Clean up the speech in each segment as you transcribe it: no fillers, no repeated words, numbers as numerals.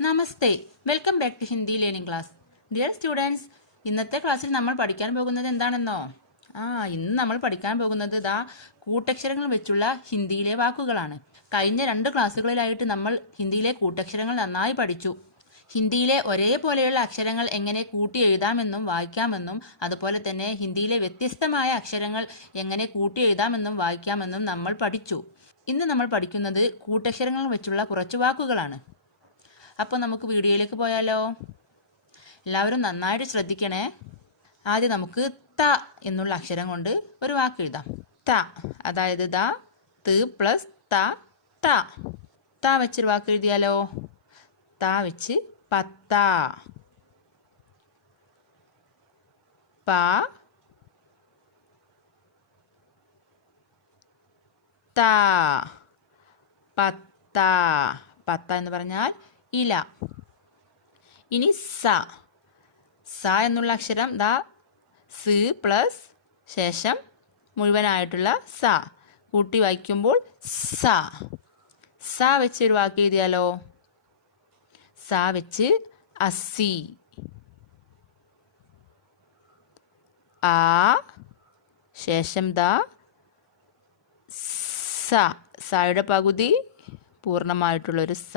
Namaste, welcome back to Hindi learning class. Dear students, ഇന്നത്തെ ക്ലാസ്സിൽ നമ്മൾ പഠിക്കാൻ പോകുന്നത് എന്താണെന്നോ? ഇന്ന് നമ്മൾ പഠിക്കാൻ പോകുന്നത് കൂട്ടക്ഷരങ്ങൾ വെച്ചുള്ള ഹിന്ദിയിലെ വാക്കുകളാണ്. കഴിഞ്ഞ 2 ക്ലാസ്സുകളിലായിട്ട് നമ്മൾ ഹിന്ദിയിലെ കൂട്ടക്ഷരങ്ങൾ നന്നായി പഠിച്ചു. ഹിന്ദിയിലെ ഒരേപോലെയുള്ള അക്ഷരങ്ങൾ എങ്ങനെ കൂട്ടി എഴുതാമെന്നും വായിക്കാമെന്നും അതുപോലെ തന്നെ ഹിന്ദിയിലെ വ്യത്യസ്തമായ അക്ഷരങ്ങൾ എങ്ങനെ കൂട്ടി എഴുതാമെന്നും വായിക്കാമെന്നും നമ്മൾ പഠിച്ചു. ഇന്ന് നമ്മൾ പഠിക്കുന്നത് കൂട്ടക്ഷരങ്ങൾ വെച്ചുള്ള കുറച്ച് വാക്കുകളാണ്. അപ്പോൾ നമുക്ക് വീഡിയോയിലേക്ക് പോയാലോ? എല്ലാവരും നന്നായിട്ട് ശ്രദ്ധിക്കണേ. ആദ്യം നമുക്ക് ത എന്നുള്ള അക്ഷരം കൊണ്ട് ഒരു വാക്ക് എഴുതാം. ത, അതായത് ത് പ്ലസ് ത, ത വെച്ചൊരു വാക്ക് എഴുതിയാലോ? ത വെച്ച് പത്ത, പ ത, പത്ത. പത്ത എന്ന് പറഞ്ഞാൽ ഇല. ഇനി സ എന്നുള്ള അക്ഷരം സ് പ്ലസ് ശേഷം മുഴുവനായിട്ടുള്ള സ കൂട്ടി വായിക്കുമ്പോൾ സ വെച്ച് ഒരു വാക്ക് എഴുതിയാലോ? സ വെച്ച് അസി. ആ ശേഷം സയുടെ പകുതി പൂർണ്ണമായിട്ടുള്ളൊരു സ,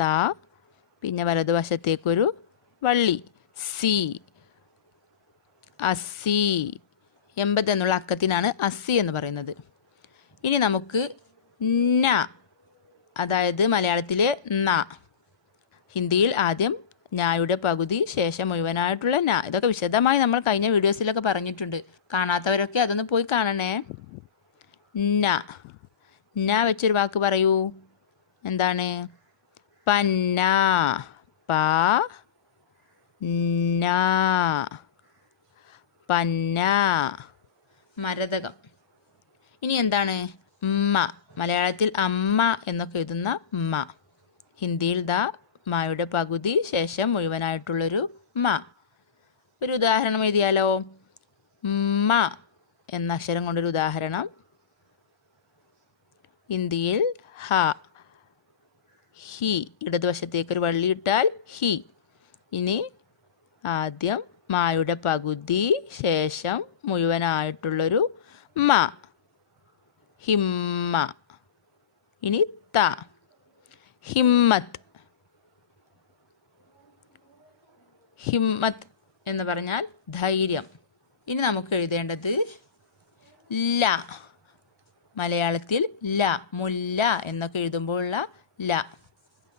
പിന്നെ വലതുവശത്തേക്കൊരു വള്ളി സി. അസി. 80 എന്നുള്ള അക്കത്തിനാണ് അസി എന്ന് പറയുന്നത്. ഇനി നമുക്ക് ന, അതായത് മലയാളത്തിലെ ന. ഹിന്ദിയിൽ ആദ്യം ഞായുടെ പകുതി ശേഷം മുഴുവനായിട്ടുള്ള ന. ഇതൊക്കെ വിശദമായി നമ്മൾ കഴിഞ്ഞ വീഡിയോസിലൊക്കെ പറഞ്ഞിട്ടുണ്ട്. കാണാത്തവരൊക്കെ അതൊന്ന് പോയി കാണണേ. ന വെച്ചൊരു വാക്ക് പറയൂ. എന്താണ്? പന്ന. പ ന, പന്ന. മരതകം. ഇനി എന്താണ്? മലയാളത്തിൽ അമ്മ എന്നൊക്കെ എഴുതുന്ന മ. ഹിന്ദിയിൽ മായുടെ പകുതി ശേഷം മുഴുവനായിട്ടുള്ളൊരു മ. ഒരു ഉദാഹരണം എഴുതിയാലോ? മ എന്ന അക്ഷരം കൊണ്ടൊരു ഉദാഹരണം. ഹിന്ദിയിൽ ഹ, ഹി. ഇടതുവശത്തേക്കൊരു വള്ളി ഇട്ടാൽ ഹി. ഇനി ആദ്യം മായുടെ പകുതി ശേഷം മുഴുവനായിട്ടുള്ളൊരു മ, ഹിമ്മ. ഇനി ഹിമ്മത്ത്. ഹിമ്മത്ത് എന്ന് പറഞ്ഞാൽ ധൈര്യം. ഇനി നമുക്ക് എഴുതേണ്ടത് ല. മലയാളത്തിൽ ല, മുല്ല എന്നൊക്കെ എഴുതുമ്പോഴുള്ള ല.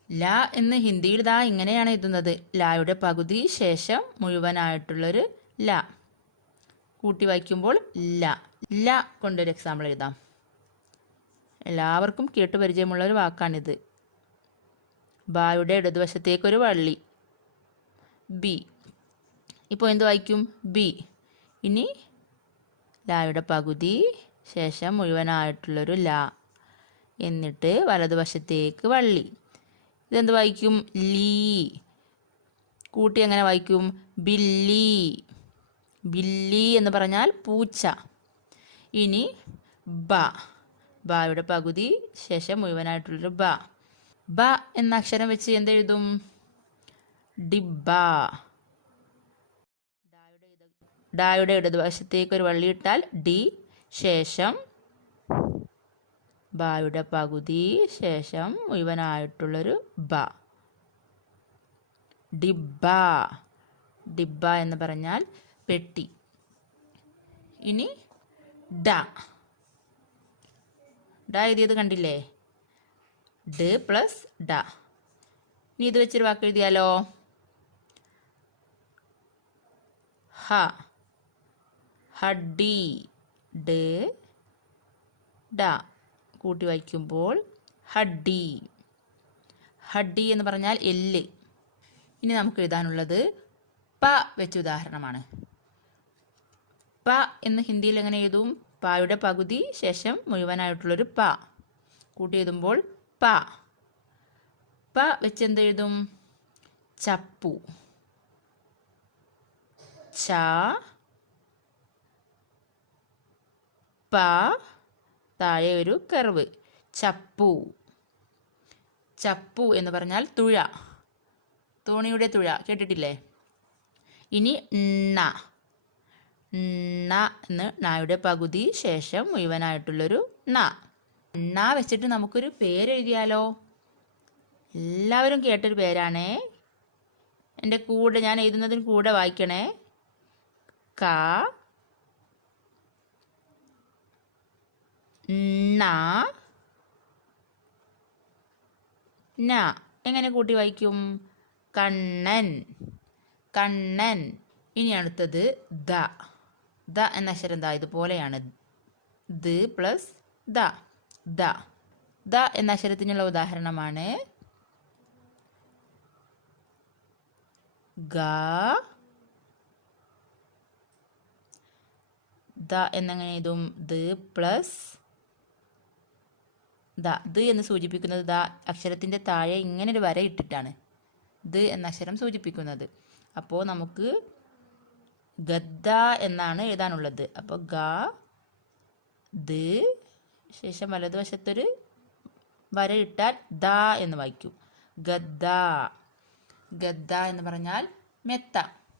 ല എന്ന് ഹിന്ദിയിൽ ഇങ്ങനെയാണ് എഴുതുന്നത്. ലായുടെ പകുതി ശേഷം മുഴുവനായിട്ടുള്ളൊരു ല കൂട്ടി വായിക്കുമ്പോൾ ല കൊണ്ടൊരു എക്സാമ്പിൾ എഴുതാം. എല്ലാവർക്കും കേട്ടു പരിചയമുള്ള ഒരു വാക്കാണിത്. ബായുടെ ഇടതുവശത്തേക്കൊരു വള്ളി ബി. ഇപ്പോൾ എന്ത് വായിക്കും? ബി. ഇനി ലായുടെ പകുതി ശേഷം മുഴുവനായിട്ടുള്ളൊരു ല, എന്നിട്ട് വലതുവശത്തേക്ക് വള്ളി. ഇതെന്ത് വായിക്കും? ലീ. കൂട്ടി എങ്ങനെ വായിക്കും? ബില്ലി. ബില്ലി എന്ന് പറഞ്ഞാൽ പൂച്ച. ഇനി ബായുടെ പകുതി ശേഷം മുഴുവനായിട്ടുള്ളൊരു ബ എന്ന അക്ഷരം വെച്ച് എന്തെഴുതും? ഡിബ. ഡായുടെ ഇടതുവശത്തേക്ക് ഒരു വള്ളി ഇട്ടാൽ ഡി, ശേഷം ബായുടെ പകുതി ശേഷം മുഴുവനായിട്ടുള്ളൊരു ബ. ഡിബ. ഡിബ എന്ന് പറഞ്ഞാൽ പെട്ടി. ഇനി ഡ എഴുതിയത് കണ്ടില്ലേ? ഡ പ്ലസ് ഡ. ഇനി ഇത് വെച്ചൊരു വാക്ക് എഴുതിയാലോ? ഹഡ്ഡി. ഡ കൂട്ടി വായിക്കുമ്പോൾ ഹഡ്ഡി. ഹഡ്ഡി എന്ന് പറഞ്ഞാൽ എല്ല്. ഇനി നമുക്ക് എഴുതാനുള്ളത് പ വെച്ച് ഉദാഹരണമാണ്. പ എന്ന് ഹിന്ദിയിൽ എങ്ങനെ എഴുതും? പായുടെ പകുതി ശേഷം മുഴുവനായിട്ടുള്ളൊരു പ കൂട്ടി എഴുതുമ്പോൾ പ വെച്ച് എന്തെഴുതും? ചപ്പു. ച പ, താഴെ ഒരു കർവ്, ചപ്പു. ചപ്പു എന്ന് പറഞ്ഞാൽ തുഴ. തോണിയുടെ തുഴ കേട്ടിട്ടില്ലേ? ഇനി ണ ണ എന്ന് നായുടെ പകുതി ശേഷം മുഴുവനായിട്ടുള്ളൊരു ണ. ണ വെച്ചിട്ട് നമുക്കൊരു പേരെഴുതിയാലോ? എല്ലാവരും കേട്ടൊരു പേരാണേ. എൻ്റെ കൂടെ ഞാൻ എഴുതുന്നതിന് കൂടെ വായിക്കണേ. ക ണ ന. എങ്ങനെ കൂട്ടി വായിക്കും? കണ്ണൻ കണ്ണൻ. ഇനി അടുത്തത് ദ. ദ എന്ന അക്ഷരം ദാ ഇതുപോലെയാണ്. The plus the. The the എന്ന അക്ഷരത്തിനുള്ള ഉദാഹരണമാണ് ഗ. ദ എന്നെങ്ങനെ എഴുതും? The plus the. ദ എന്ന് സൂചിപ്പിക്കുന്നത് ദ അക്ഷരത്തിൻ്റെ താഴെ ഇങ്ങനെ ഒരു വര ഇട്ടിട്ടാണ് ദ എന്ന അക്ഷരം സൂചിപ്പിക്കുന്നത്. അപ്പോൾ നമുക്ക് ഗദ്ദ എന്നാണ് എഴുതാനുള്ളത്. അപ്പോൾ ഗ ദ ശേഷം വലതുവശത്തൊരു വര ഇട്ടാൽ ദ എന്ന് വായിക്കും. ഗദ്ദ. ഗദ്ദ എന്ന് പറഞ്ഞാൽ മെത്ത.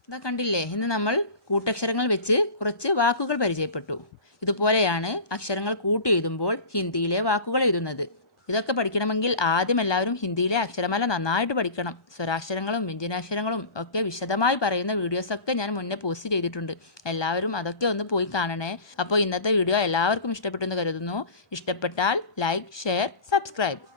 ഇതാ കണ്ടില്ലേ? ഇന്ന് നമ്മൾ കൂട്ടക്ഷരങ്ങൾ വെച്ച് കുറച്ച് വാക്കുകൾ പരിചയപ്പെട്ടു. ഇതുപോലെയാണ് അക്ഷരങ്ങൾ കൂട്ടി എഴുതുമ്പോൾ ഹിന്ദിയിലെ വാക്കുകൾ എഴുതുന്നത്. ഇതൊക്കെ പഠിക്കണമെങ്കിൽ ആദ്യം എല്ലാവരും ഹിന്ദിയിലെ അക്ഷരമാല നന്നായിട്ട് പഠിക്കണം. സ്വരാക്ഷരങ്ങളും വ്യഞ്ജനാക്ഷരങ്ങളും ഒക്കെ വിശദമായി പറയുന്ന വീഡിയോസൊക്കെ ഞാൻ മുന്നേ പോസ്റ്റ് ചെയ്തിട്ടുണ്ട്. എല്ലാവരും അതൊക്കെ ഒന്ന് പോയി കാണണേ. അപ്പോൾ ഇന്നത്തെ വീഡിയോ എല്ലാവർക്കും ഇഷ്ടപ്പെട്ടെന്ന് കരുതുന്നു. ഇഷ്ടപ്പെട്ടാൽ ലൈക്ക്, ഷെയർ, സബ്സ്ക്രൈബ്.